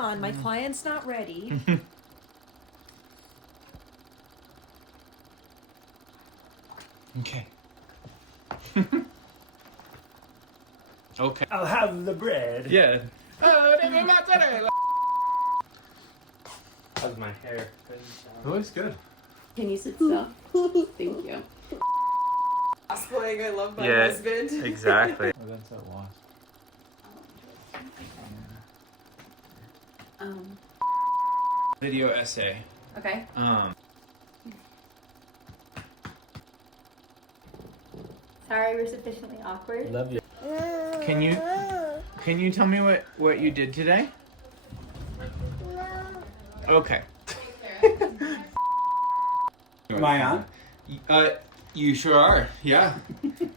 on, my client's not ready. Okay. Okay. I'll have the bread. Yeah. How's my hair? It looks good. Can you sit still? Thank you. Cosplaying, I love my husband. Exactly. Oh, that's that wasp. Video essay. Okay. Sorry, we're sufficiently awkward. Love you. Can you tell me what you did today? Okay. Am I on? You sure are. Yeah.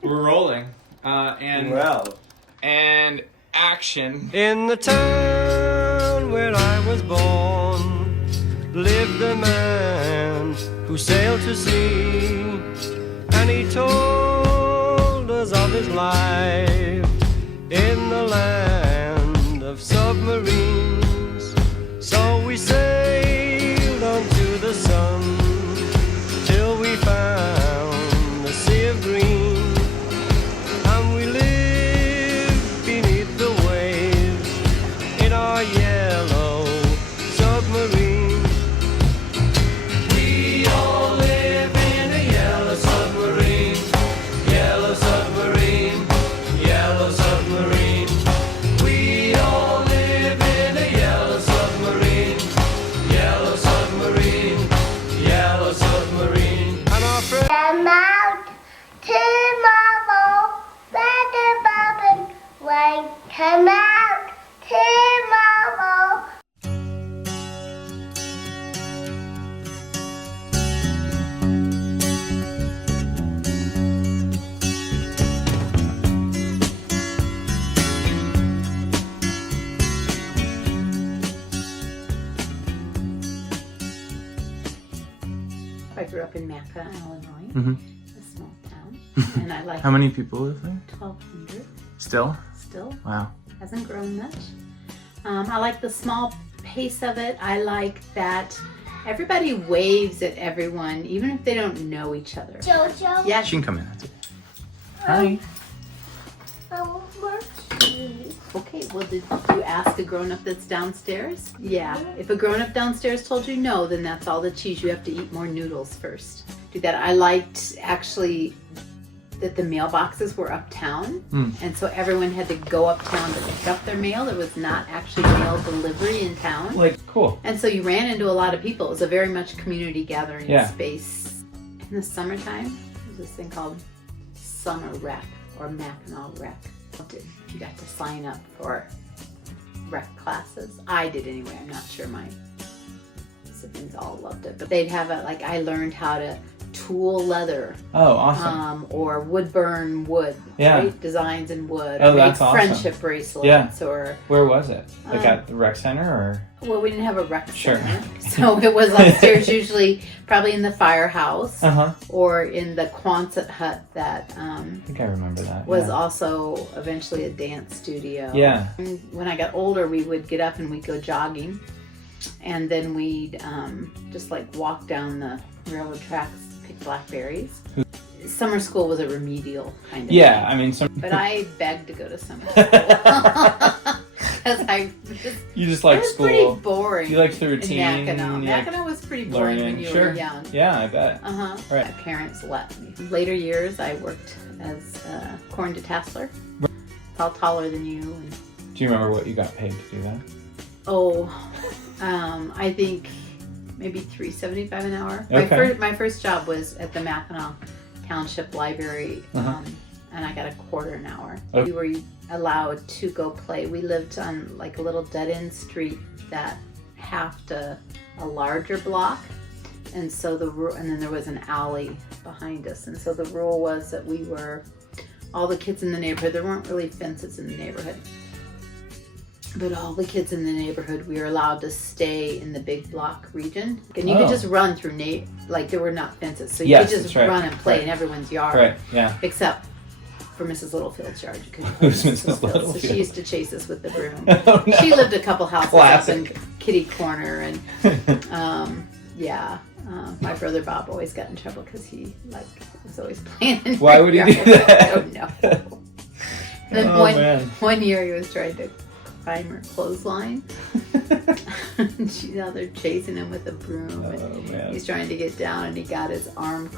We're rolling. Well. And action. In the town where I was born lived a man who sailed to sea, and he told us of his life in the land of submarines. So we sailed on to the sun till we found the sea of green, and we lived beneath the waves in our yellow submarine. We all live in a yellow submarine, yellow submarine, yellow submarine. We all live in a yellow submarine, yellow submarine, yellow submarine. And our friend Come out tomorrow, better Bobbin way. Come out tomorrow. I grew up in Mackinac, Illinois, Mhm. a small town, and I like How many people live there? 1,200 Still? still. Wow. Hasn't grown much. I like the small pace of it. I like that everybody waves at everyone, even if they don't know each other. Jojo, Yeah, She can come in. That's okay. Hi. I want more cheese. okay, well, did you ask a grown-up that's downstairs? Yeah, if a grown-up downstairs told you no, then that's all the cheese. You have to eat more noodles first. Do that. I liked, actually, that the mailboxes were uptown, and so everyone had to go uptown to pick up their mail. There was not actually mail delivery in town. Cool. And so you ran into a lot of people. It was a very much community gathering Yeah. space. In the summertime, there's this thing called Summer Rec or Mackinac Rec. You got to sign up for rec classes. I did anyway. I'm not sure my siblings all loved it, but they'd have it like I learned how to tool leather, Oh, awesome. or wood burn wood, Yeah. right? Designs in wood, Oh, or make that's awesome. friendship bracelets, or Where was it? Like Um, at the rec center or? well, we didn't have a rec Sure. center, so it was upstairs, usually probably in the firehouse Uh-huh. or in the Quonset hut that I think I remember that. was yeah. also eventually a dance studio. Yeah. And when I got older, we would get up and we'd go jogging, and then we'd just like walk down the railroad tracks, pick blackberries. Summer school was a remedial kind of Yeah, thing. I mean, some. But I begged to go to summer school because I just You just it like was school. pretty boring. You liked the in routine. Mackinac. you like Mackinac was pretty boring when learning. you Sure. were young. Yeah, I bet. Uh-huh. Right. My parents let me. Later years, I worked as a corn detassler. All taller than you. And, Do you remember what you got paid to do that? I think maybe $3.75 an hour. Okay. My first job was at the Mackinac Township Library, Uh-huh. and I got a quarter an hour. Okay. We were allowed to go play. We lived on like a little dead-end street that halved a larger block, and so and then there was an alley behind us, and so the rule was that we were all the kids in the neighborhood. There weren't really fences in the neighborhood, but all the kids in the neighborhood, we were allowed to stay in the big block region, and you could Oh. just run through like there were not fences, so you Yes, could just that's right. run and play Right. in everyone's yard, Right. Yeah. except for Mrs. Littlefield's yard. You couldn't Who's play Mrs. So Littlefield? she used to chase us with the broom. Oh, no. She lived a couple houses Classic. up in Kitty Corner, and my brother Bob always got in trouble because he was always playing. In Why her would he yard. do that? I don't know. Then Oh, man. one year he was trying to climb her clothesline. Now they're chasing him with a broom, and Oh, man. he's trying to get down, and he got his arm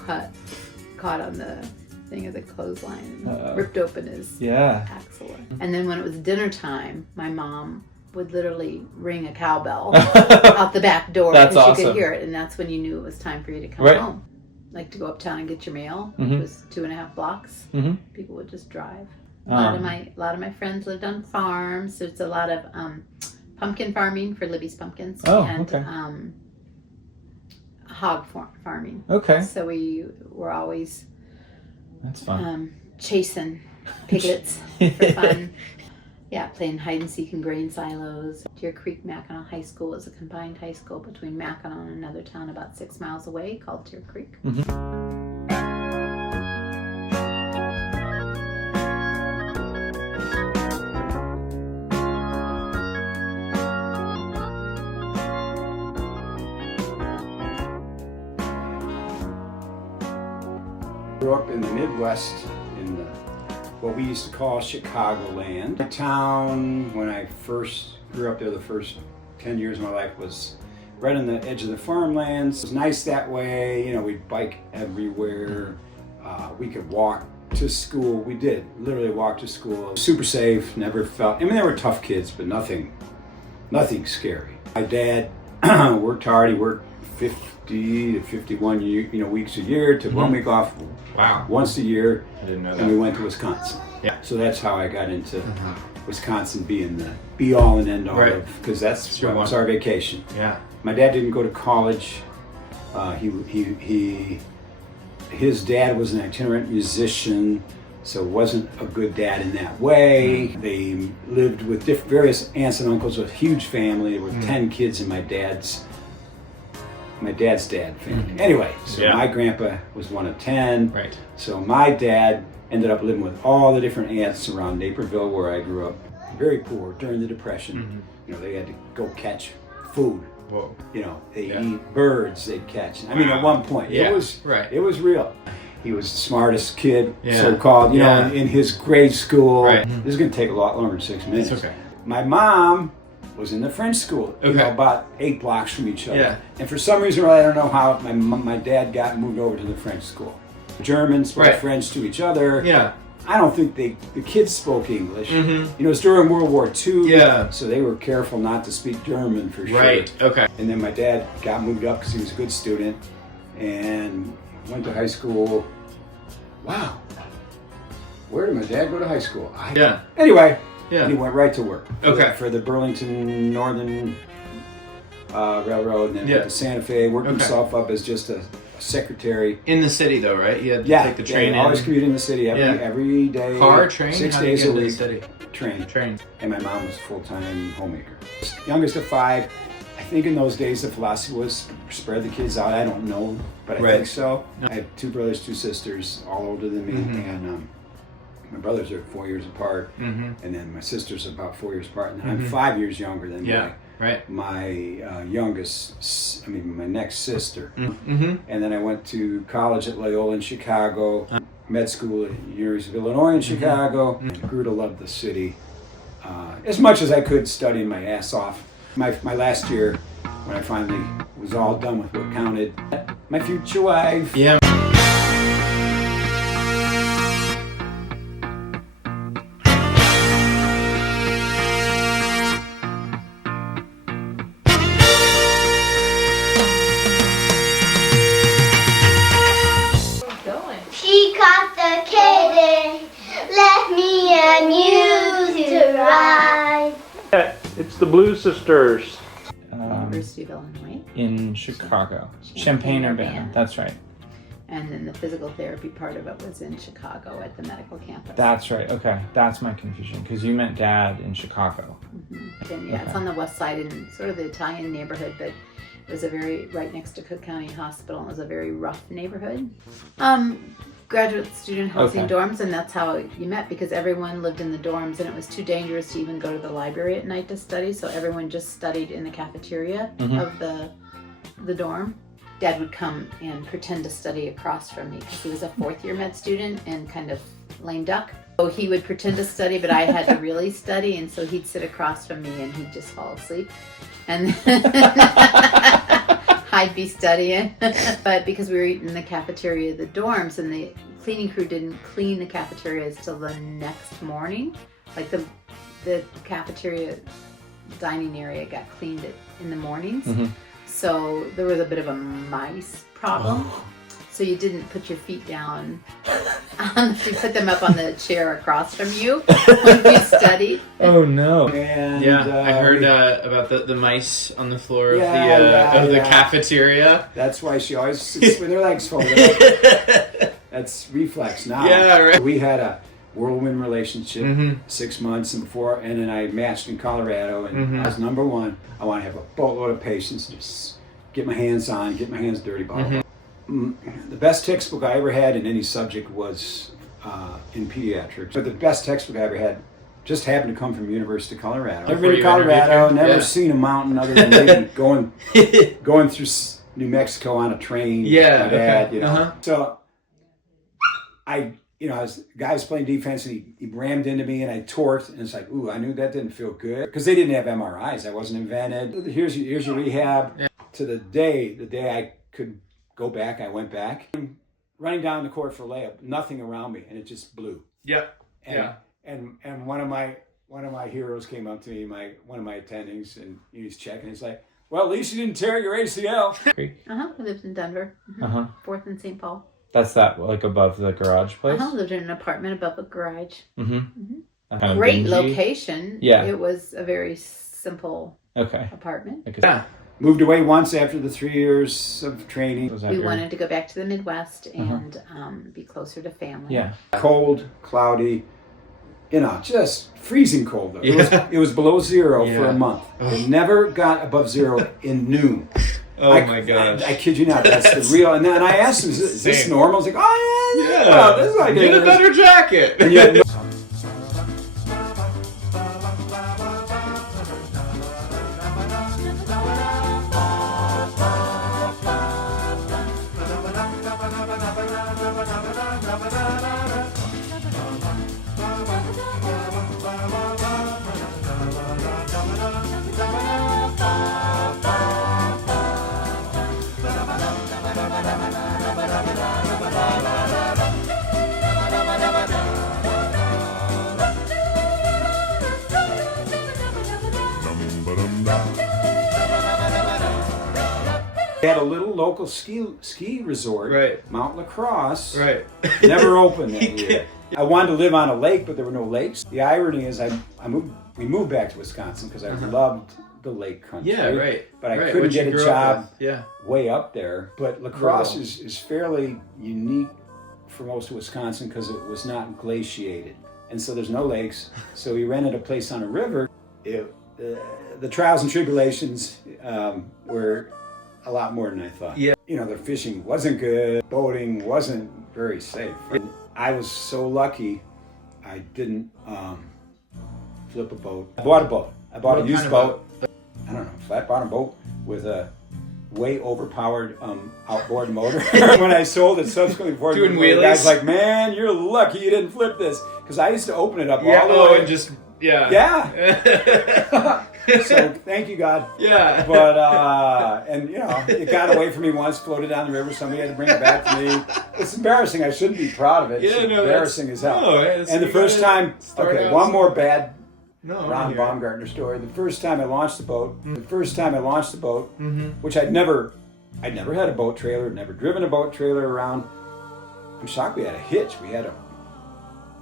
caught on the thing of the clothesline, and ripped open his Yeah. axilla. And then when it was dinner time, my mom would literally ring a cowbell out the back door That's because you awesome. could hear it, and that's when you knew it was time for you to come Right. home. Like to go uptown and get your mail, Mhm. which was 2.5 blocks. Mhm. People would just drive. A lot of my friends lived on farms. So it's a lot of pumpkin farming for Libby's Pumpkins, Oh, and okay. hog farming. Okay. So we were always That's fun. chasing piglets for fun. Yeah, playing hide and seek in grain silos. Deer Creek Mackinac High School is a combined high school between Mackinac and another town about 6 miles away called Deer Creek. Grew up in the Midwest in what we used to call Chicagoland. The town, when I first grew up there, the first 10 years of my life was right on the edge of the farmlands. It was nice that way. You know, we'd bike everywhere. We could walk to school. We did literally walk to school. Super safe. Never felt. I mean, there were tough kids, but nothing scary. My dad worked hard. He worked 50 to 51 weeks a year. Took 1 week off. Wow. Once a year. I didn't know And we that. went to Wisconsin. Yeah. So that's how I got into Wisconsin being the be all and end all Right. of, because that's Sure what was one. our vacation. Yeah. My dad didn't go to college. His dad was an itinerant musician, so wasn't a good dad in that way. They lived with various aunts and uncles, a huge family. There were 10 kids in my dad's dad family. Anyway, so Yeah. my grandpa was one of 10. Right. So my dad ended up living with all the different aunts around Naperville where I grew up. Very poor during the Depression. You know, they had to go catch food. Whoa. You know, they Yeah. eat birds they'd catch. I mean, at one point, Yeah, it was right. It was real. He was the smartest kid, Yeah. so-called, you Yeah. know, in his grade school. Right. This is going to take a lot longer than 6 minutes. It's okay. My mom was in the French school, you Okay. know, about 8 blocks from each other. Yeah. And for some reason, I don't know how, my dad got moved over to the French school. Germans spoke Right. French to each other. Yeah. I don't think the kids spoke English. Mhm. You know, it was during World War II. Yeah. So they were careful not to speak German for sure. Right. Okay. And then my dad got moved up because he was a good student and went to high school. Wow. Where did my dad go to high school? Yeah. Anyway, Yeah. he went right to work. Okay. For the Burlington Northern Railroad, and then Yeah. went to Santa Fe, worked Okay. himself up as just a secretary. In the city though, right? You had to Yeah, take the train yeah, always in. commute in the city Yeah. every day. Car, train? 6 How do you days get a to the week. city? Train. Train. And my mom was a full-time homemaker. Youngest of 5. I think in those days the philosophy was spread the kids out. I don't know, but I Right. think so. I have 2 brothers, 2 sisters, all older than me, and my brothers are 4 years apart, and then my sister's about 4 years apart, and then I'm 5 years younger than Yeah. Right. my my next sister. Mm-hmm. And then I went to college at Loyola in Chicago, med school at University of Illinois in Chicago. I grew to love the city as much as I could, studying my ass off. My last year, when I finally was all done with what counted, my future wife. Yeah. She caught the kitten, left me a muse to ride. It's the Blue Sisters. University of Illinois. In Chicago. Champaign-Urbana. That's right. And then the physical therapy part of it was in Chicago at the medical campus. That's right. Okay. That's my confusion because you meant dad in Chicago. And yeah, it's on the west side in sort of the Italian neighborhood, but it was right next to Cook County Hospital. It was a very rough neighborhood. graduate student housing Okay. dorms, and that's how you met, because everyone lived in the dorms and it was too dangerous to even go to the library at night to study, so everyone just studied in the cafeteria of the dorm. Dad would come and pretend to study across from me because he was a fourth-year med student and kind of lame duck. So he would pretend to study, but I had to really study, and so he'd sit across from me and he'd just fall asleep. And I'd be studying. But because we were eating in the cafeteria of the dorms, and the cleaning crew didn't clean the cafeterias till the next morning, like the cafeteria dining area got cleaned in the mornings. So there was a bit of a mice problem. So you didn't put your feet down. You put them up on the chair across from you when you studied. Oh no. And, Yeah, I heard about the mice on the floor of Yeah, the yeah. cafeteria. That's why she always sits with her legs folded up. That's reflex now. Yeah, right. We had a whirlwind relationship, Mhm. 6 months and before, and then I matched in Colorado, and Mhm. I was number one. I want to have a boatload of patience, just get my hands on, get my hands dirty, blah, blah, blah. The best textbook I ever had in any subject was in pediatrics. But the best textbook I ever had just happened to come from University of Colorado. Never been to you interviewed Colorado, here? never Yeah. seen a mountain other than maybe going through New Mexico on a train. Yeah, with my dad, okay. you know. Uh-huh. So I was the guy was playing defense, and he rammed into me, and I torqued, and it's like, ooh, I knew that didn't feel good because they didn't have MRIs. That wasn't invented. Here's your rehab. Yeah. To the day I could go back, I went back. Running down the court for layup, nothing around me, and it just blew. Yeah. And, Yeah. And one of my heroes came up to me, one of my attendings, and he was checking. He's like, "Well, at least you didn't tear your ACL." We lived in Denver. 4th and St. Paul. That's that, like above the garage place. Lived in an apartment above a garage. Kind of Great dingy. location. Yeah. It was a very simple Okay. apartment. Yeah. Moved away once after the 3 years of training. Was that We your- wanted to go back to the Midwest and be closer to family. Yeah. Cold, cloudy, just freezing cold. Though. Yeah. It was below zero for Yeah. a month. It never got above zero in noon. Oh my gosh. I kid you not, that's the real. And then I asked him, "Is this Same. normal?" He's like, "Oh yeah, Yeah. well, this is like Get it a is." better jacket. And yet, they had a little local ski resort, Right. Mount Lacrosse. Right. Never opened that year. I wanted to live on a lake, but there were no lakes. The irony is, we moved back to Wisconsin because I loved the lake country. Yeah, right. But I Right. couldn't What you get a grew up job with. Yeah. way up there. But La Crosse Rural. is fairly unique for most of Wisconsin because it was not glaciated. And so there's no lakes. So we rented a place on a river. The trials and tribulations were a lot more than I thought. Yeah. The fishing wasn't good. Boating wasn't very safe. And I was so lucky I didn't flip a boat. I bought a boat. I bought What a used kind of boat. I don't know, flat bottom boat with a way overpowered outboard motor. When I sold it subsequently, before Doing the guy's wheelies? like, "Man, you're lucky you didn't flip this," because I used to open it up Yeah. all the Oh, way. and just yeah. Yeah. So thank you, God. Yeah. But it got away from me once, floated down the river. Somebody had to bring it back to me. It's embarrassing. I shouldn't be proud of it. It's Yeah, no, embarrassing as hell. no, it's- And the you first gotta time, start okay, out one more bad No. Ron here. Baumgartner story. The first time I launched the boat, Mm-hmm. which I'd never had a boat trailer, never driven a boat trailer around. I'm shocked we had a hitch. We had a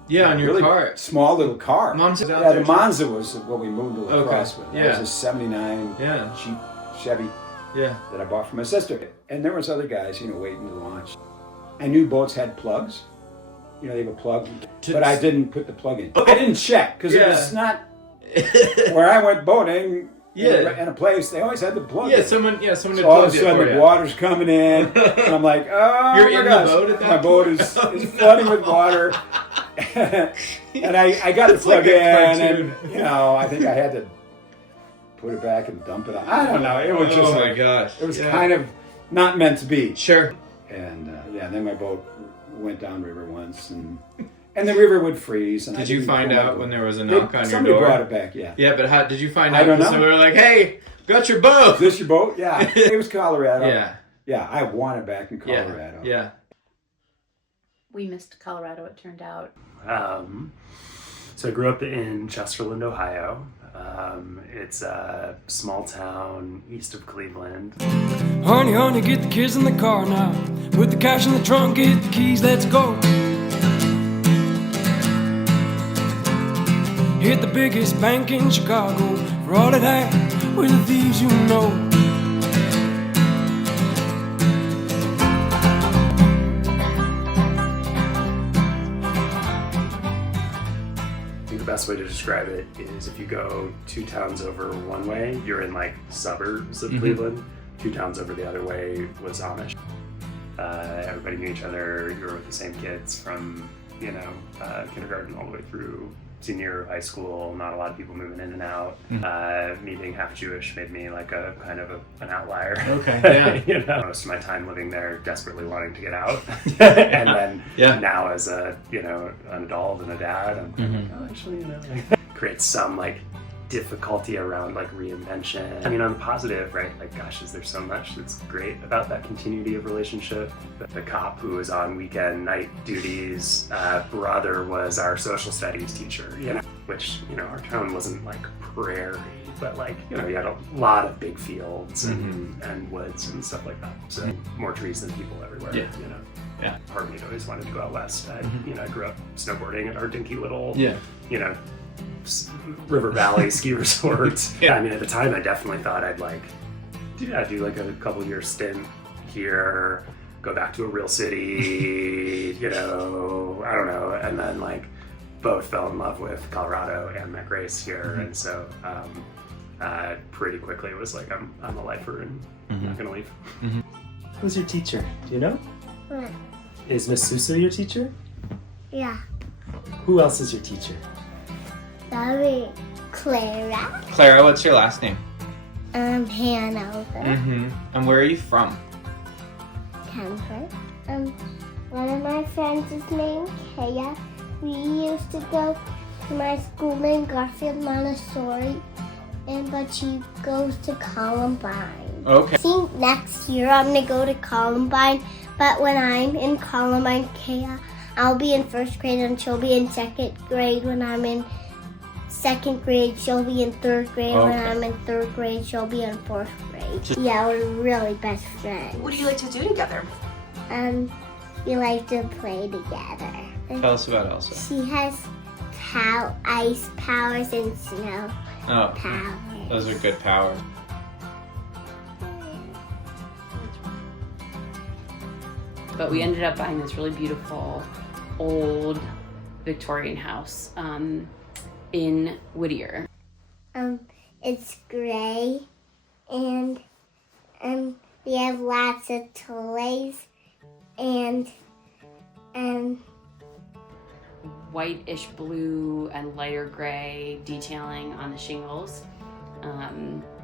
Yeah, on your really car. small little car. Monza's out Yeah, there the too? Monza was what we moved to La Okay, Crosse with. That yeah. was a 79 Yeah. Jeep Chevy Yeah. that I bought for my sister. And there was other guys, waiting to launch. I knew boats had plugs. They have a plug. But I didn't put the plug in. I didn't check because it Yeah. was not... Where I went boating, Yeah. in a place, they always had the plug. Yeah, in. someone to So all of plug a it sudden for the you. water's coming in, and I'm like, oh You're my in the gosh, boat at that my boat point? is Oh, no. flooding with water, and I got the It's like plug a in, cartoon. and I think I had to put it back and dump it on. I don't know. It was just Oh my like, gosh. it was Yeah. kind of not meant to be. Sure. And then my boat went downriver once, and the river would freeze. And Did I you didn't find pull my out boat. when there was a knock on your Somebody door? brought it back. Yeah. Yeah, but how did you find I out? don't know. So we were like, "Hey, got your boat." Is this your boat? Yeah. It was Colorado. Yeah. Yeah, I want it back in Colorado. Yeah. We missed Colorado, it turned out. So I grew up in Chesterland, Ohio. It's a small town east of Cleveland. Honey, honey, get the kids in the car now. Put the cash in the trunk, get the keys, let's go. Hit the biggest bank in Chicago. For all of that, we're the thieves you know. I think the best way to describe it is if you go 2 towns over one way, you're in like suburbs of Cleveland. 2 towns over the other way was Amish. Everybody knew each other. You were with the same kids from, kindergarten all the way through senior year of high school. Not a lot of people moving in and out. Me being half Jewish made me like a kind of an outlier. Okay, yeah. Most of my time living there, desperately wanting to get out, and then now as an adult and a dad, I'm kind of like, oh, actually, creates some like difficulty around like reinvention. I mean, on the positive, right? Like, gosh, is there so much that's great about that continuity of relationship? The cop who was on weekend night duties, brother was our social studies teacher, which, our town wasn't like prairie, but like, you had a lot of big fields and woods and stuff like that. So more trees than people everywhere, Yeah. Part of me always wanted to go out west. I grew up snowboarding at our dinky little, River Valley ski resort. I mean, at the time, I definitely thought I'd do like a couple year stint here, go back to a real city, I don't know, and then like both fell in love with Colorado and met Grace here, and so pretty quickly it was like I'm a lifer and I'm not gonna leave. Who's your teacher? Do you know? What? Is Miss Suso your teacher? Yeah. Who else is your teacher? Sorry, Clara. Clara, what's your last name? Hanover. And where are you from? Canford. One of my friends is named Kaya. We used to go to my school in Garfield Montessori, but she goes to Columbine. Okay. I think next year I'm gonna go to Columbine, but when I'm in Columbine, Kaya, I'll be in 1st grade and she'll be in 2nd grade. When I'm in 2nd grade, she'll be in 3rd grade. Okay. When I'm in 3rd grade, she'll be in 4th grade. Yeah, we're really best friends. What do you like to do together? We like to play together. Tell us about Elsa. She has ice powers and snow powers. Those are good powers. But we ended up buying this really beautiful old Victorian house in Whittier. It's gray, and we have lots of toys, and Whitish blue and lighter gray detailing on the shingles.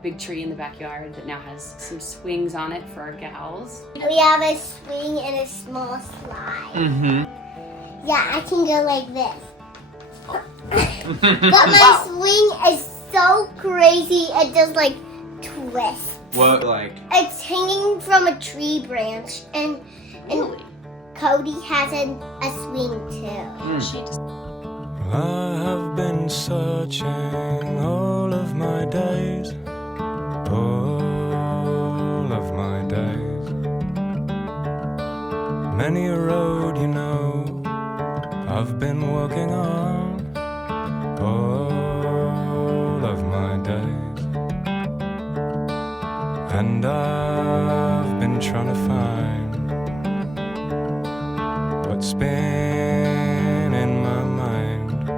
Big tree in the backyard that now has some swings on it for our gals. we have a swing and a small slide. Yeah, I can go like this. But my swing is so crazy, it just like twists. What, like? It's hanging from a tree branch, and Really? Cody has a swing too. She just I have been searching all of my days, all of my days. Many a road, I've been walking on all of my days, and I've been trying to find what's been in my mind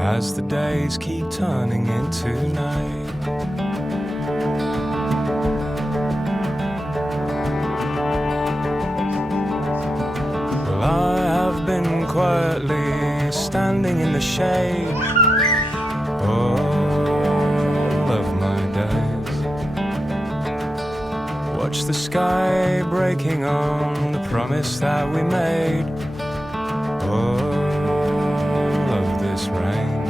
as as the days keep turning into night. Well, I have been quietly standing in the shade all of my days. Watch the sky breaking on the promise that we made. All of this rain,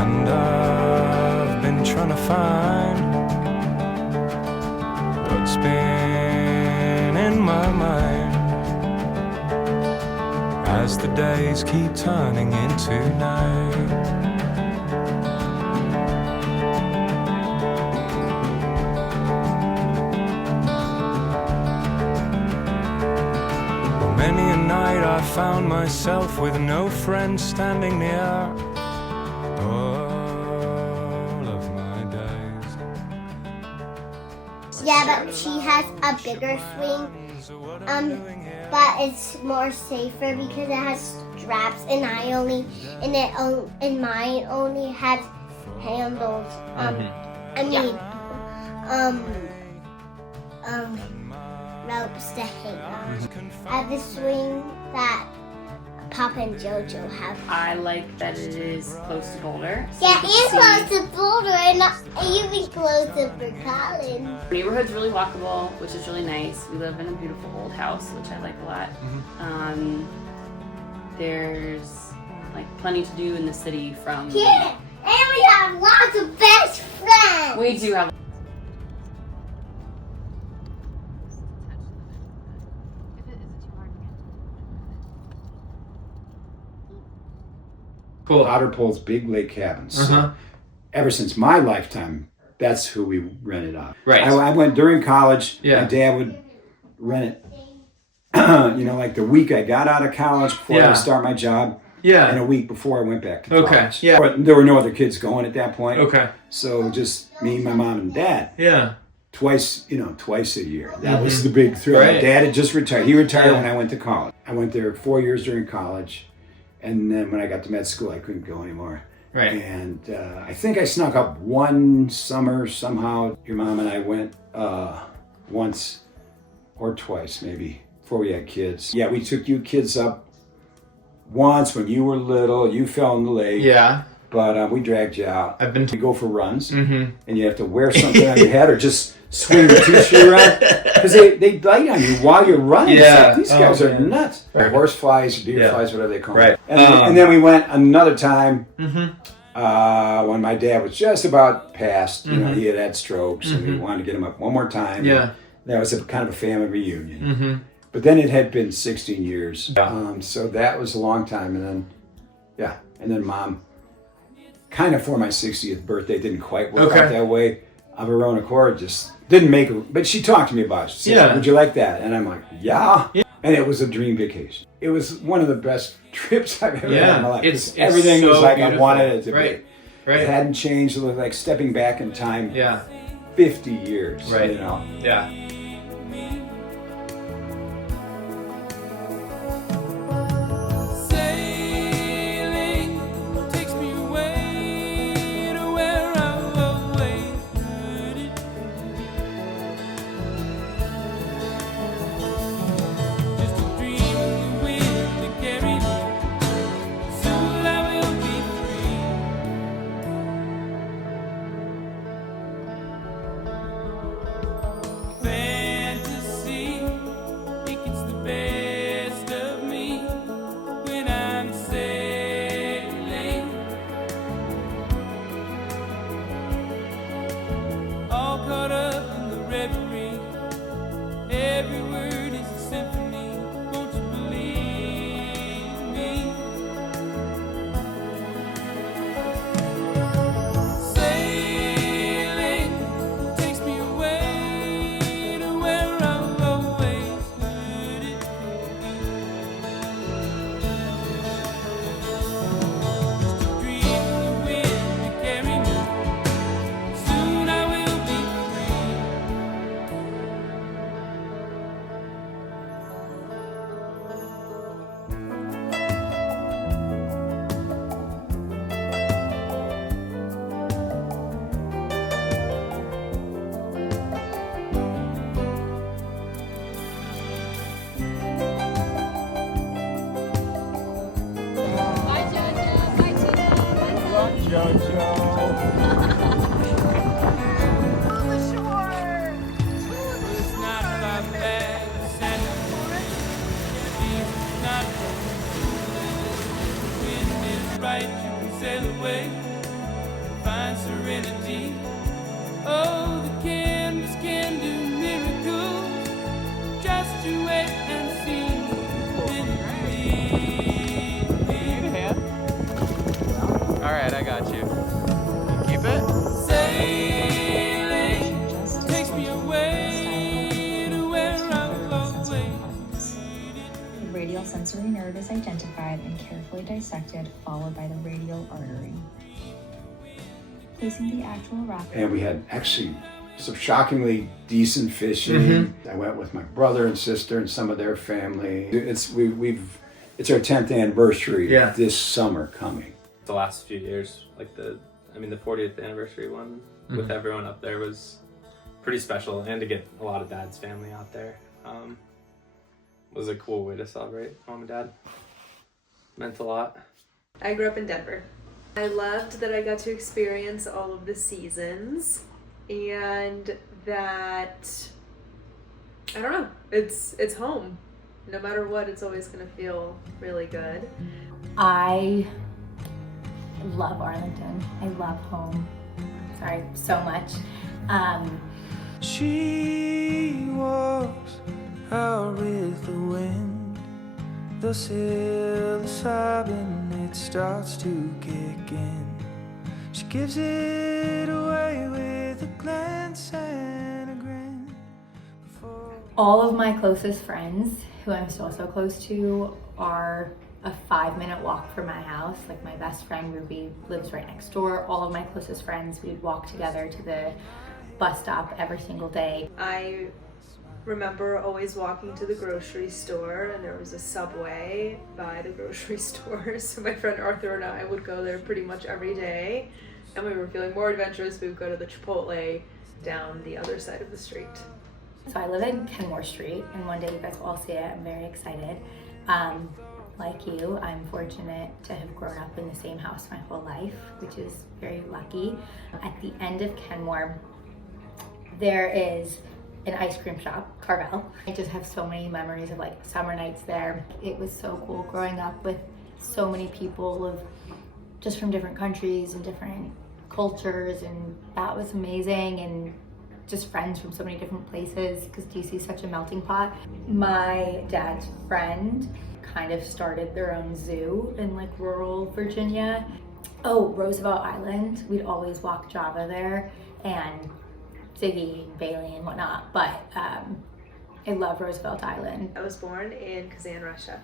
and I've been trying to find what's been in my mind as the days keep turning into night. Many a night I found myself with no friend standing near. All of my days. Yeah, but she has a bigger swing. But it's more safer because it has straps, and mine only has handles. Ropes to hang on. I have the swing that Papa and JoJo have. I like that it is close to Boulder. So Yeah, you and can close see- to Boulder, and even closer for Collins. The neighborhood's really walkable, which is really nice. We live in a beautiful old house, which I like a lot. There's like plenty to do in the city from. Yeah, and we have lots of best friends. We do have. Cool. Otter Pole's Big Lake Cabins. So Uh-huh. ever since my lifetime, that's who we rented out. Right. I went during college. Yeah. My dad would rent it. Like the week I got out of college before I Yeah. would start my job. Yeah. And a week before I went back to Okay, college. yeah. But there were no other kids going at that point. Okay. So just me, my mom, and dad. Yeah. Twice a year. That was the big thrill. Right. My dad had just retired. He retired Yeah. when I went to college. I went there 4 years during college. And then when I got to med school, I couldn't go anymore. Right. And I think I snuck up one summer somehow. Your mom and I went once or twice maybe before we had kids. Yeah, we took you kids up once when you were little. You fell in the lake. Yeah. But we dragged you out. I've been to go for runs. Mm-hmm. And you have to wear something on your head or just swing the t-shirt around. Because they bite on you while you're running. It's Yeah. like, these guys are man. nuts. Right. Horse flies, deer Yeah. flies, whatever they call Right. them. And then we went another time Mm-hmm. when my dad was just about passed. You know, Mhm. he had had strokes, and we wanted to get him up one more time. Yeah. That was a kind of a family reunion. Mm-hmm. But then it had been 16 years. Yeah. So that was a long time. And then Mom, kind of for my 60th birthday, didn't quite work Okay. out that way. Of her own accord, just didn't make it. But she talked to me about it. She said, Yeah. would you like that? And I'm like, yeah. And it was a dream vacation. It was one of the best trips I've ever had in my life. It's Everything was so like beautiful. I wanted it to Right. be. Right. It hadn't changed. It was like stepping back in time Yeah. 50 years. Right. You know? Yeah. Fair Right, you can sail away, find serenity. Oh, the canvas can do miracles. Just you wait and see. All right, I got you. Keep it. Sailing takes me away to where I'm always. The radial sensory nerve is identified and carefully dissected, followed by the radial artery. Placing the actual rock. And we had actually some shockingly decent fishing. I went with my brother and sister and some of their family. It's our 10th anniversary this summer coming. The last few years, like the 40th anniversary one with everyone up there was pretty special, and to get a lot of Dad's family out there was a cool way to celebrate Mom and Dad. Meant a lot. I grew up in Denver. I loved that I got to experience all of the seasons, and that, I don't know, it's home. No matter what, it's always gonna feel really good. I love Arlington. I love home. Sorry, so much. She walks out with the wind. The psilocybin, it starts to kick in. She gives it away with a glance and a grin. All of my closest friends, who I'm still so close to, are a 5-minute walk from my house. Like my best friend Ruby lives right next door. All of my closest friends, we'd walk together to the bus stop every single day. I remember always walking to the grocery store, and there was a Subway by the grocery store. So my friend Arthur and I would go there pretty much every day. And we were feeling more adventurous, we would go to the Chipotle down the other side of the street. So I live in Kenmore Street, and one day you guys will all see it. I'm very excited. Like you, I'm fortunate to have grown up in the same house my whole life, which is very lucky. At the end of Kenmore, there is an ice cream shop, Carvel. I just have so many memories of like summer nights there. It was so cool growing up with so many people just from different countries and different cultures, and that was amazing. And just friends from so many different places, because DC is such a melting pot. My dad's friend kind of started their own zoo in like rural Virginia. Oh, Roosevelt Island. We'd always walk Java there, and Ziggy and Bailey and whatnot, but I love Roosevelt Island. I was born in Kazan, Russia.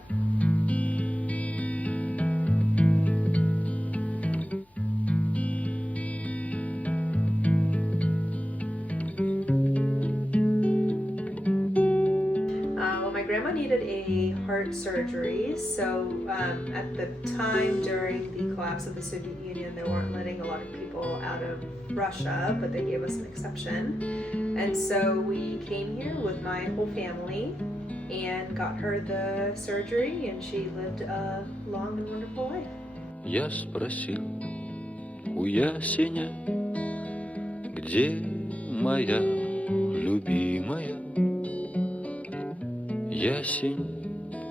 My grandma needed a heart surgery, so at the time during the collapse of the Soviet Union, they weren't letting a lot of people out of Russia, but they gave us an exception. And so we came here with my whole family and got her the surgery, and she lived a long and wonderful life. Я спросил у ясеня, где моя любимая. Ясень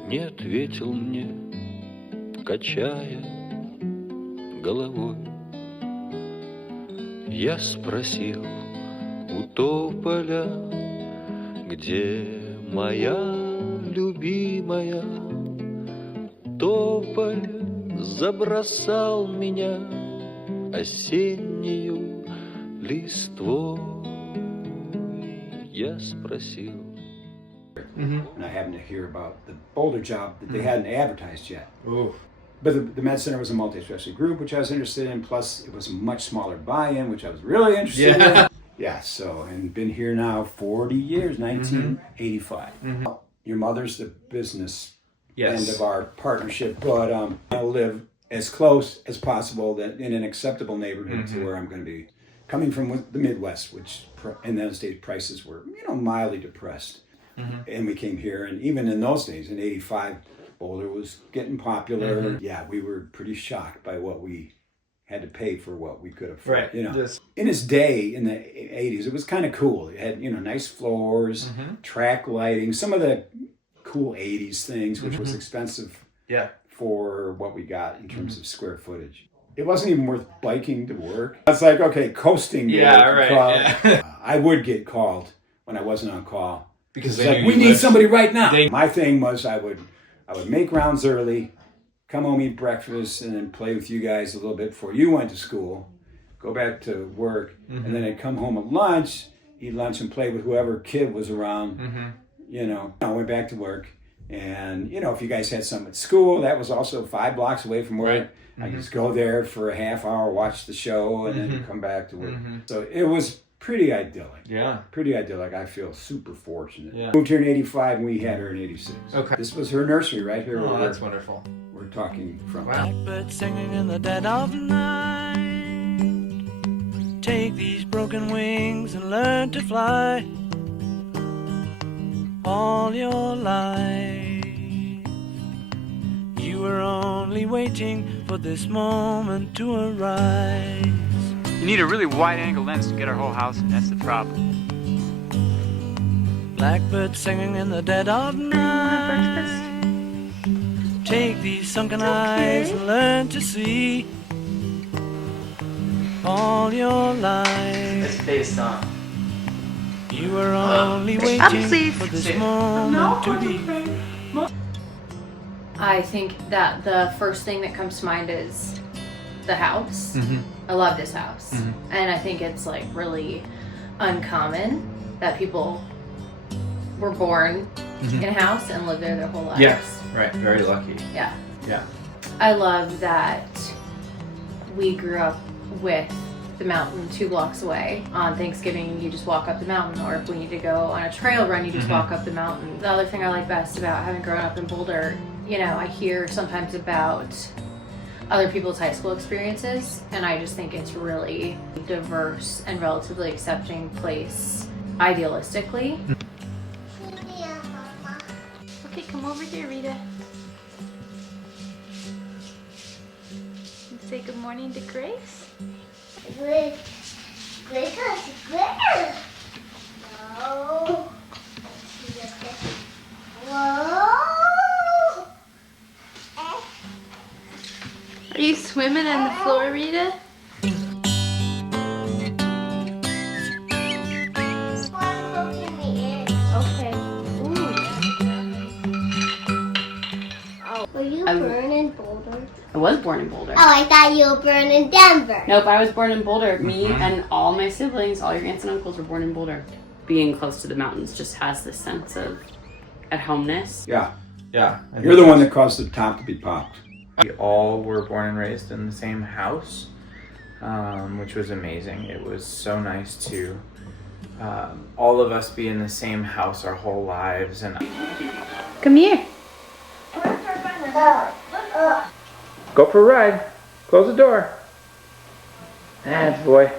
не ответил мне, качая головой. Я спросил у тополя, где моя любимая. Тополь забросал меня осеннею листвой. Я спросил. And I happened to hear about the Boulder job that they hadn't advertised yet. But the Med Center was a multi-specialty group, which I was interested in. Plus, it was a much smaller buy-in, which I was really interested in. Yeah, so, and been here now 40 years, 1985. Your mother's the business end of our partnership, but I'll live as close as possible in an acceptable neighborhood to where I'm going to be. Coming from the Midwest, which in those days prices were, mildly depressed. And we came here, and even in those days, in '85, Boulder was getting popular. Yeah, we were pretty shocked by what we had to pay for what we could afford. Right. You know, in its day in the 80s, it was kind of cool. It had, you know, nice floors, track lighting, some of the cool 80s things, which was expensive. Yeah. For what we got in terms of square footage. It wasn't even worth biking to work. It's like, okay, coasting. Yeah, right. Yeah. I would get called when I wasn't on call. Because it's like, we need somebody right now. My thing was I would make rounds early, come home, eat breakfast, and then play with you guys a little bit before you went to school, go back to work, and then I'd come home at lunch, eat lunch, and play with whoever kid was around. You know, I went back to work. And, you know, if you guys had something at school, that was also 5 blocks away from work. Right. I could just go there for a half hour, watch the show, and then come back to work. So it was pretty idyllic. Yeah. Pretty idyllic. I feel super fortunate. Yeah. Moved here in 85 and we had her in 86. Okay. This was her nursery right here. Oh, that's wonderful. We're talking from. Wow. Blackbird singing in the dead of night. Take these broken wings and learn to fly. All your life, you were only waiting for this moment to arise. You need a really wide-angle lens to get our whole house, and that's the problem. Blackbird singing in the dead of night. Take these sunken eyes and learn to see. All your life, It's based on. you were only waiting for this moment to be. I think that the first thing that comes to mind is the house. I love this house. And I think it's like really uncommon that people were born in a house and live there their whole lives. Yes. Right. Very lucky. Yeah. Yeah. I love that we grew up with the mountain 2 blocks away. On Thanksgiving, you just walk up the mountain, or if we need to go on a trail run, you just walk up the mountain. The other thing I like best about having grown up in Boulder, you know, I hear sometimes about other people's high school experiences, and I just think it's really diverse and relatively accepting place, idealistically. Okay, come over here, Rita. And say good morning to Grace. Grace is there. No. Whoa. Are you swimming in the floor, Rita? Okay. Were you born in Boulder? I was born in Boulder. Oh, I thought you were born in Denver. Nope, I was born in Boulder. Me and all my siblings, all your aunts and uncles were born in Boulder. Being close to the mountains just has this sense of at-homeness. Yeah. Yeah. You're the one that caused the top to be popped. We all were born and raised in the same house, which was amazing. It was so nice to all of us be in the same house our whole lives. And Come here. go for a ride. Close the door. That's boy.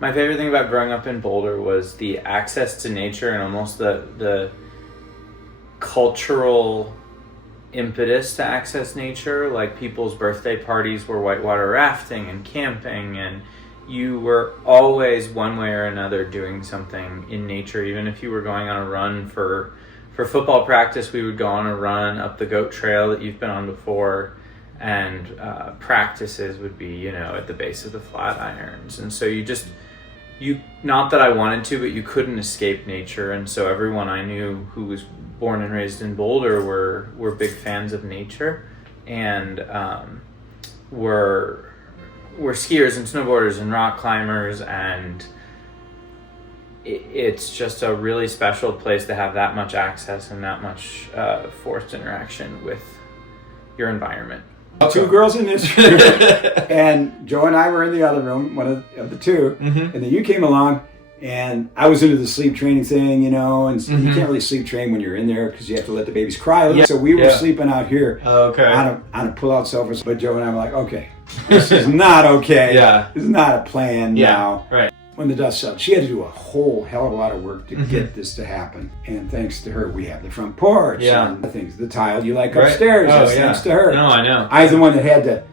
My favorite thing about growing up in Boulder was the access to nature and almost the cultural impetus to access nature. Like people's birthday parties were whitewater rafting and camping, and you were always one way or another doing something in nature. Even if you were going on a run for football practice, we would go on a run up the goat trail that you've been on before. And practices would be, you know, at the base of the Flatirons. And so you not that I wanted to, but you couldn't escape nature. And so everyone I knew who was born and raised in Boulder were big fans of nature, and were skiers and snowboarders and rock climbers. And it's just a really special place to have that much access and that much forced interaction with your environment. 2 girls in this room, and Joe and I were in the other room, one of the 2, and then you came along, And I was into the sleep training thing, you know, and you can't really sleep train when you're in there because you have to let the babies cry. Yeah. So we were sleeping out here Okay. on a pull-out sofa. But Joe and I were like, okay, this is not okay. Yeah. This is not a plan now. Right. When the dust settled, she had to do a whole hell of a lot of work to get this to happen. And thanks to her, we have the front porch and the things. The tile you like upstairs, that's thanks to her. No, I know. I was the one that had to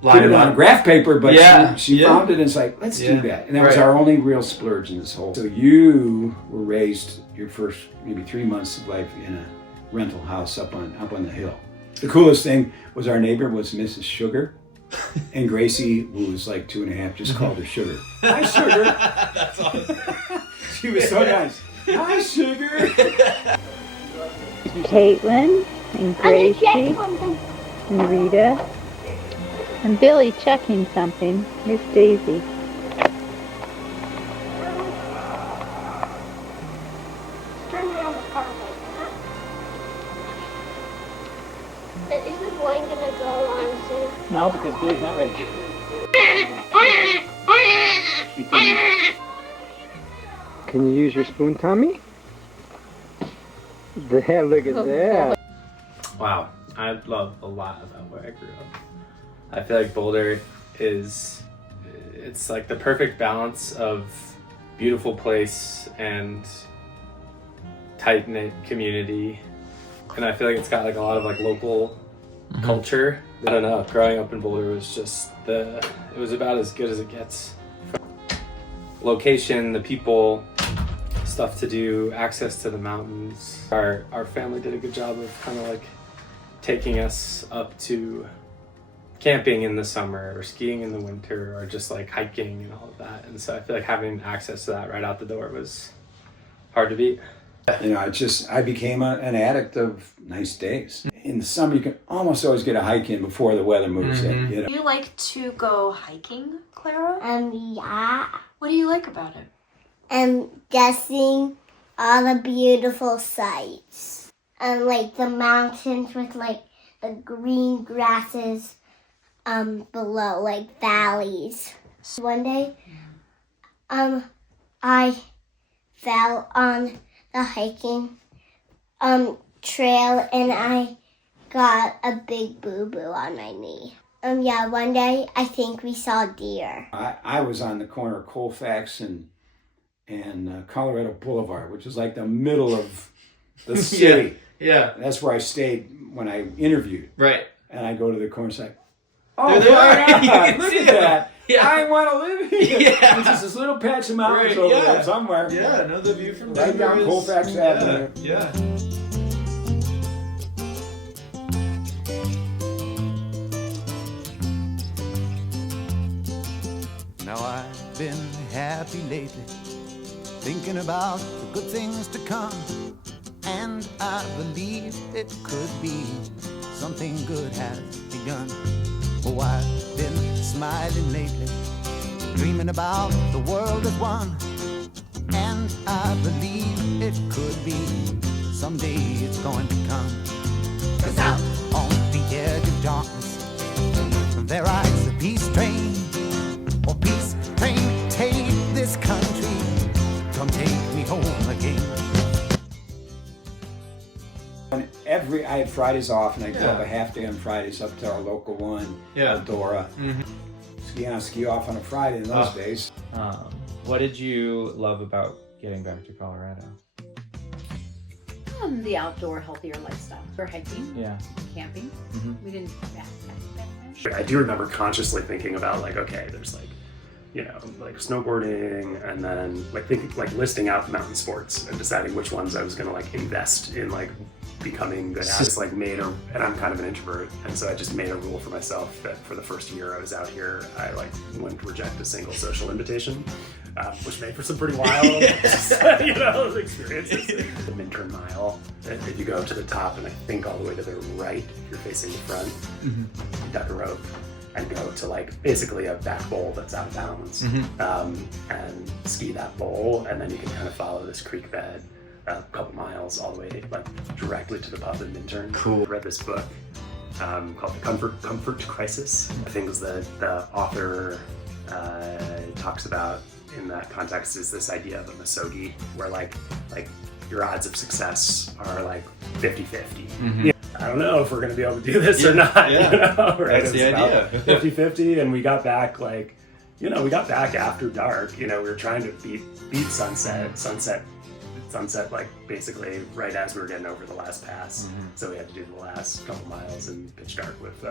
put it on graph paper, but she found it and it's like, let's do that. And that was our only real splurge in this whole. So you were raised your first maybe 3 months of life in a rental house up on the hill. The coolest thing was our neighbor was Mrs. Sugar. And Gracie, who was like 2.5, just called her Sugar. Hi, Sugar. That's awesome. She was so nice. Hi, Sugar. Caitlin and Gracie and Rita and Billy checking something. Here's Daisy. Is the boy gonna go on soon? No, because Billy's not ready. Can you use your spoon, Tommy? Look at that. Wow, I love a lot about where I grew up. I feel like Boulder it's like the perfect balance of beautiful place and tight-knit community. And I feel like it's got like a lot of like local culture. I don't know, growing up in Boulder was just it was about as good as it gets. Location, the people, stuff to do, access to the mountains. Our family did a good job of kind of like taking us up to camping in the summer or skiing in the winter or just like hiking and all of that. And so I feel like having access to that right out the door was hard to beat. You know, I became an addict of nice days. In the summer, you can almost always get a hike in before the weather moves in. You know? Do you like to go hiking, Clara? Yeah. What do you like about it? Just seeing all the beautiful sights. And like the mountains with like the green grasses below, like valleys. One day, I fell on the hiking trail and I got a big boo-boo on my knee. One day I think we saw deer. I was on the corner of Colfax and Colorado Boulevard, which is like the middle of the city. Yeah. That's where I stayed when I interviewed. Right. And I go to the corner and say, oh, There they are. wow, You can look see at them. that. Yeah. I want to live here. Yeah. There's just this little patch of mountains Right, over yeah. there somewhere. Yeah, no, the view from right Denver down is- Colfax Avenue. Yeah. Now I've been happy lately, thinking about the good things to come. And I believe it could be something good has begun. Oh, I've been smiling lately, dreaming about the world as one. And I believe it could be someday it's going to come. 'Cause out on the edge of darkness, there rides the peace train. Oh, peace train, take this country, come take me home again. I had Fridays off, and I drove a half day on Fridays up to our local one, Eldora. Ski on, ski off on a Friday in those days. What did you love about getting back to Colorado? The outdoor, healthier lifestyle. For hiking, camping. We didn't backpack. I do remember consciously thinking about like, okay, there's like, you know, like snowboarding, and then like listing out mountain sports and deciding which ones I was gonna like invest in, like becoming good at. Just like and I'm kind of an introvert, and so I just made a rule for myself that for the first year I was out here, I like wouldn't reject a single social invitation, which made for some pretty wild, you know, experiences. The Minturn Mile, if you go to the top and I think all the way to the right, if you're facing the front, you duck a rope and go to like basically a back bowl that's out of bounds, and ski that bowl, and then you can kind of follow this creek bed a couple miles all the way like directly to the pub in Minturn. Cool. I read this book called The Comfort Crisis. I think it was the author talks about in that context is this idea of a misogi, where like your odds of success are like 50-50. Yeah, I don't know if we're going to be able to do this or not. Yeah. You know, right? That's the idea. 50-50, and we got back like, we got back after dark. We were trying to beat sunset like basically right as we were getting over the last pass. So we had to do the last couple miles in pitch dark with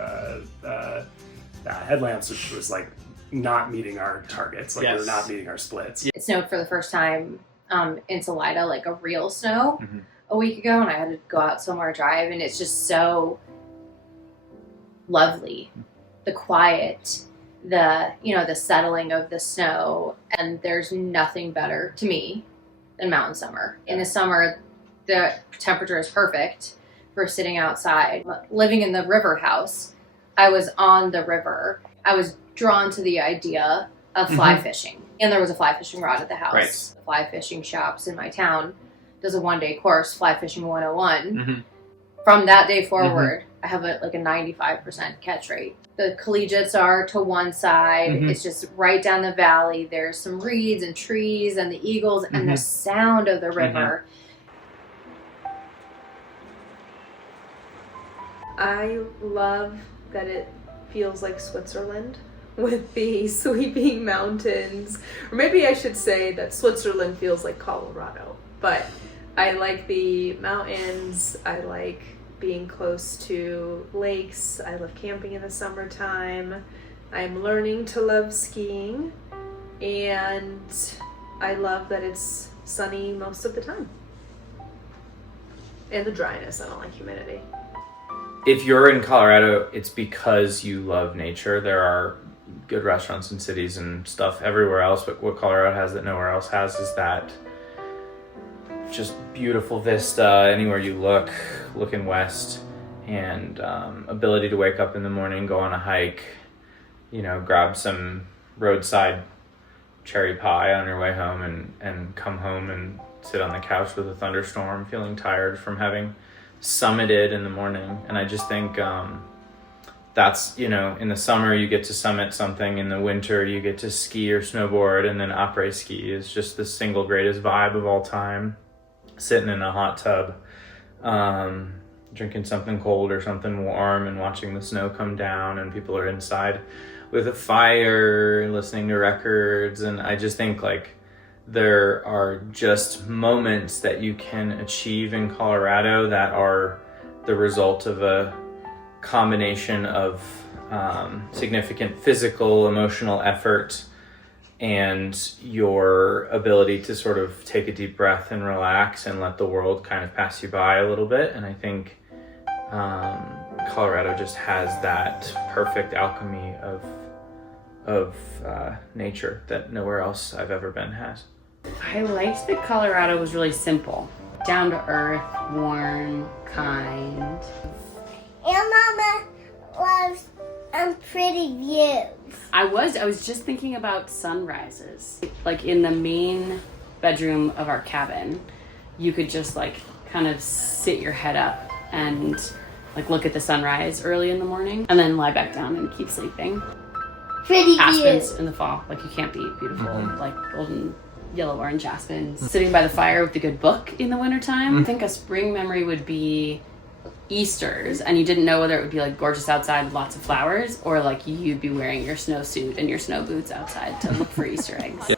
headlamps, which was like not meeting our targets. Like we were not meeting our splits. It snowed for the first time in Salida, like a real snow, a week ago, and I had to go out somewhere drive, and it's just so lovely. The quiet, the settling of the snow, and there's nothing better to me than mountain summer. In the summer, the temperature is perfect for sitting outside. Living in the river house, I was on the river. I was drawn to the idea of fly fishing. And there was a fly fishing rod at the house. Right. The fly fishing shops in my town does a 1-day course, Fly Fishing 101. From that day forward, I have a 95% catch rate. The collegiates are to one side. It's just right down the valley. There's some reeds and trees and the eagles and the sound of the river. I love that it feels like Switzerland with the sweeping mountains. Or maybe I should say that Switzerland feels like Colorado. But I like the mountains. I like being close to lakes. I love camping in the summertime. I'm learning to love skiing. And I love that it's sunny most of the time. And the dryness. I don't like humidity. If you're in Colorado, it's because you love nature. There are good restaurants and cities and stuff everywhere else, but what Colorado has that nowhere else has is that just beautiful vista anywhere you look, looking west, and ability to wake up in the morning, go on a hike, grab some roadside cherry pie on your way home and come home and sit on the couch with a thunderstorm, feeling tired from having summited in the morning. And I just think that's, in the summer you get to summit something, in the winter you get to ski or snowboard, and then après ski is just the single greatest vibe of all time. Sitting in a hot tub, drinking something cold or something warm and watching the snow come down, and people are inside with a fire listening to records. And I just think there are just moments that you can achieve in Colorado that are the result of a combination of significant physical, emotional effort and your ability to sort of take a deep breath and relax and let the world kind of pass you by a little bit. And I think Colorado just has that perfect alchemy of nature that nowhere else I've ever been has. I liked that Colorado was really simple. Down to earth, warm, kind. And Mama loves pretty views. I was just thinking about sunrises. Like in the main bedroom of our cabin, you could just kind of sit your head up and look at the sunrise early in the morning and then lie back down and keep sleeping. Pretty Aspens views. in the fall, you can't beat beautiful, golden yellow orange aspens. Sitting by the fire with a good book in the wintertime. I think a spring memory would be Easter's, and you didn't know whether it would be gorgeous outside with lots of flowers, or you'd be wearing your snowsuit and your snow boots outside to look for Easter eggs.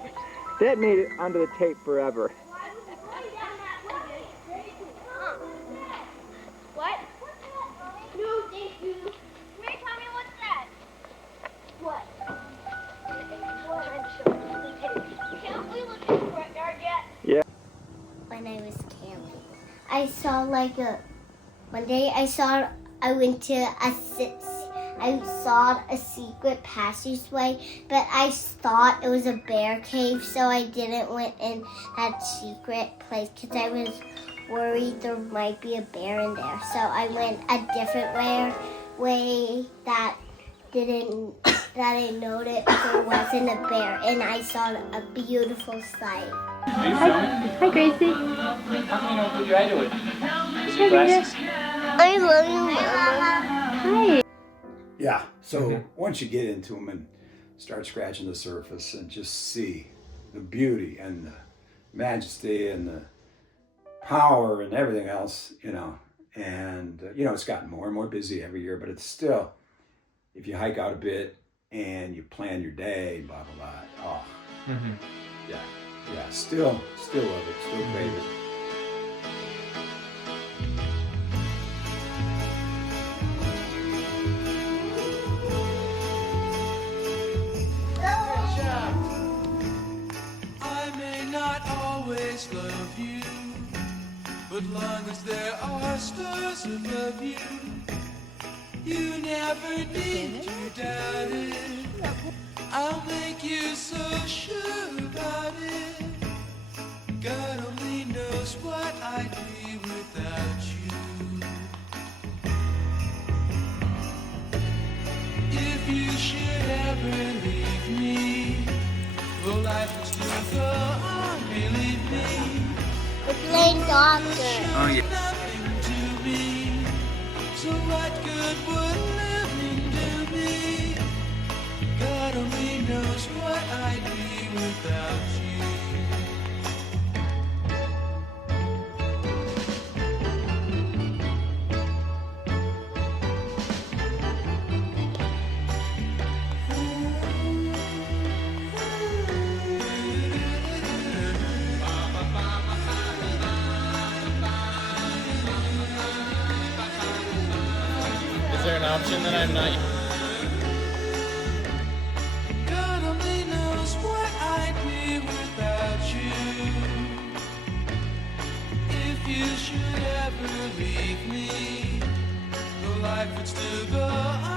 That made it onto the tape forever. What? No, thank you. Wait, Tommy, what's that? What? What I'm showing the tape. Can't we look in the front yard yet? Yeah. When I was camping, I saw one day I went to I saw a secret passageway, but I thought it was a bear cave, so I didn't went in that secret place because I was worried there might be a bear in there. So I went a different way that I noticed there wasn't a bear, and I saw a beautiful sight. Are you filming? Hi, Gracie. How come you don't put your eye to it? Is your glasses? I love you, Mama. Hi. Yeah, so once you get into them and start scratching the surface and just see the beauty and the majesty and the power and everything else, you know. And, you know, it's gotten more and more busy every year, but it's still, if you hike out a bit and you plan your day, blah, blah, blah, oh, yeah, still love it, still crave it. I may not always love you, but long as there are stars above you, you never need to doubt it. I'll make you so sure about it. God only knows what I'd be without you. If you should ever leave me, well, life will still go on, believe me. We're playing doctor. Oh, yeah. Nothing to me. So what good would living do me? God only knows what I'd be without you. Is there an option that I'm not? God only knows what I'd be without you. If you should ever leave me, the life would still go on.